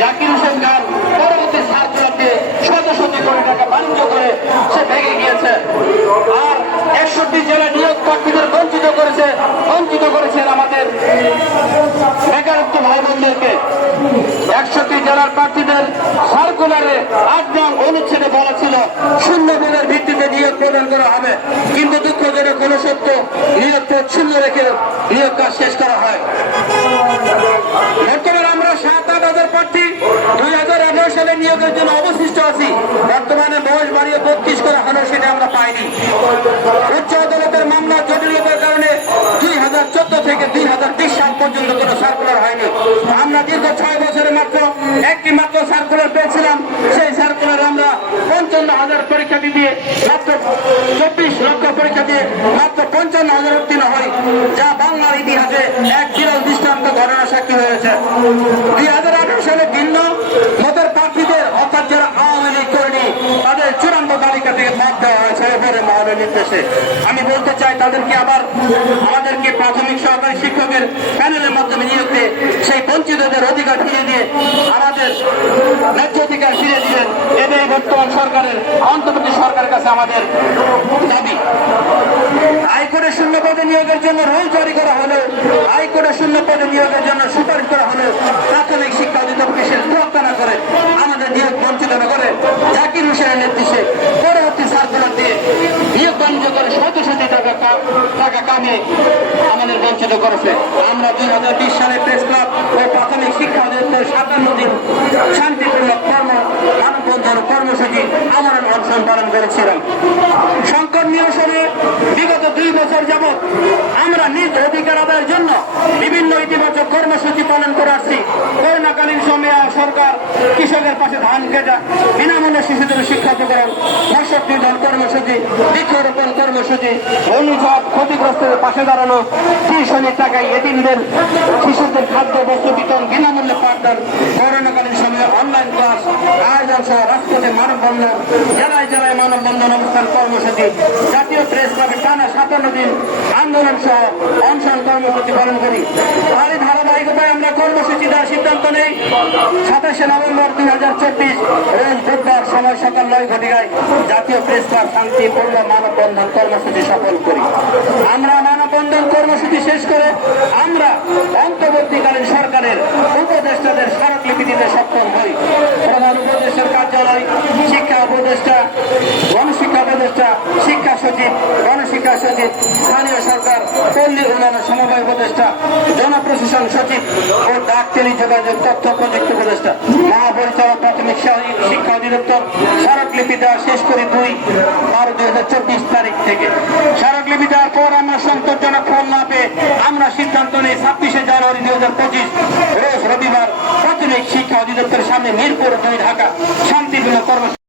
জাকির হোসেন খান পরবর্তী সার্কুলারকে শত শত কোটি টাকা বাণিজ্য করে সে ভেঙে গিয়েছে। আর 61 জেলা নিয়োগ প্রার্থীদের বঞ্চিত করেছেন আমাদের বেকারত্ব ভাই বোনদেরকে। 61 জেলার প্রার্থীদের সার্কুলারে 8 নং অনুচ্ছেদে বলা ছিল শূন্য পদের ভিত্তিতে নিয়োগ প্রদান করা হবে, কিন্তু দুঃখজনক কোন সত্য নিয়োগ পদ শূন্য রেখে নিয়োগ কাজ শেষ করা হয়। বর্তমানে আমরা 7-8 প্রার্থী 2011 সালে নিয়োগের জন্য অবশিষ্ট আছি। বর্তমানে বয়স বাড়িয়ে 32 করা হলো, সেটা আমরা পাইনি। উচ্চ আদালতের মামলা জটিলতার কারণে 2014 থেকে 2020 সাল পর্যন্ত কোন সার্কুলার হয়নি। আমরা দীর্ঘ 6 বছরে মাত্র একটি সার্কুলার পেয়েছিলাম। সেই সার্কুলার আমরা 55,000 পরীক্ষার্থী দিয়ে মাত্র 24 লক্ষ পরীক্ষা দিয়ে মাত্র 55,000 উত্তীর্ণ হয়, যা বাংলার ইতিহাসে এক বিরল দৃষ্টান্ত ঘটনা সাক্ষী হয়েছে। 2018 সালে ভিন্ন মতের প্রার্থীদের অর্থাৎ যারা আওয়ামী লীগ করেনি তাদের চূড়ান্ত তালিকা থেকে বাদ দেওয়া হয়েছে এবারে মহলের নির্দেশে। আমি বলতে চাই তাদেরকে আবার আমাদেরকে প্রাথমিক সহকারী শিক্ষকের প্যানেলের মাধ্যমে নিয়োগ দিয়ে সেই বঞ্চিতদের অধিকার ফিরিয়ে দিয়ে আমাদের ন্যায্য অধিকার ফিরিয়ে দিলেন। এটাই বর্তমান সরকারের অন্তর্বর্তী সরকারের কাছে আমাদের দাবি। হাইকোর্টে শূন্য পদে নিয়োগের জন্য রুল জারি করা হলো, হাইকোর্টে শূন্য পদে নিয়োগের জন্য সুপারিশ করা হলো, প্রাথমিক শিক্ষা অধিদপ্তর বিশেষ তোয়াক্কা না করে আমাদের নিয়োগ বঞ্চিত না করে জাকির হোসেনের নির্দেশে পরবর্তী সার্কুলার দিয়ে নিয়োগ বাণিজ্য করে শত টাকা কামিয়ে আমাদের বঞ্চিত করেছে। আমরা 2020 সালে প্রেস ক্লাব ও প্রাথমিক শিক্ষা অধিদপ্তর 57 দিন শান্তিপূর্ণ মানববন্ধন কর্মসূচি আমরা অনশন পালন করেছিলাম। সংকট নিরসনে বিগত 2 বছর যাবৎ আমরা নিজ অধিকার আদায়ের জন্য বিভিন্ন ইতিবাচক কর্মসূচি পালন করে আসছি। করোনাকালীন সময়ে সরকার কৃষকের পাশে ধান কেটা, বিনামূল্যে শিশুদের শিক্ষাকরণ, মৎস্য নিধন কর্মসূচি, বৃক্ষরোপণ কর্মসূচি, ঘূর্ণিঝড় ক্ষতিগ্রস্তদের পাশে দাঁড়ানো, টিউশনের টাকায় এতিমদের শিশুদের খাদ্য বস্ত্র বিতরণ, বিনামূল্যে পাঠদান, করোনাকালীন সময়ে অনলাইন ক্লাস আয়োজন সহ রাজপথে মানববন্ধন, জেলায় জেলায় মানববন্ধন অবস্থান কর্মসূচি, জাতীয় প্রেস ক্লাবে টানা 57 দিন আন্দোলন সহ অনশন কর্মসূচি পালন করি। আর এই ধারাবাহিকতায় আমরা কর্মসূচি দেওয়ার সিদ্ধান্ত নেই 27 নভেম্বর 2024 রোজ বুধবার সময় সকাল 9 ঘটিকায় জাতীয় প্রেস ক্লাব শান্তিপূর্ণ মানববন্ধন কর্মসূচি সফল করি। আমরা মানববন্ধন কর্মসূচি শেষ করে আমরা অন্তর্বর্তীকালীন সরকারের উপদেষ্টাদের স্মারকলিপি দিতে সক্ষম হই। প্রধান উপদেষ্টার কার্যালয়, শিক্ষা উপদেষ্টা, গণশিক্ষা উপদেষ্টা, শিক্ষা সচিব, গণশিক্ষা সচিব, স্থানীয় সরকার, পল্লী উন্নয়ন সমবায় উপদেষ্টা, জনপ্রশাসন সচিব ও ডাক টেলিযোগাযোগ তথ্য প্রযুক্তি উপদেষ্টা, মহাপরিচালক প্রাথমিক শিক্ষা অধিদপ্তর স্মারকলিপি দেওয়া শেষ করি 2/12/2024 তারিখ থেকে। স্মারকলিপি দেওয়ার পর আমরা সন্তোষজনক ফল না পেয়ে আমরা সিদ্ধান্ত নিই 26 জানুয়ারি 2025 রোজ রবিবার প্রাথমিক শিক্ষা অধিদপ্তরের সামনে মিরপুর 2 ঢাকা শান্তিপূর্ণ কর্মসূচি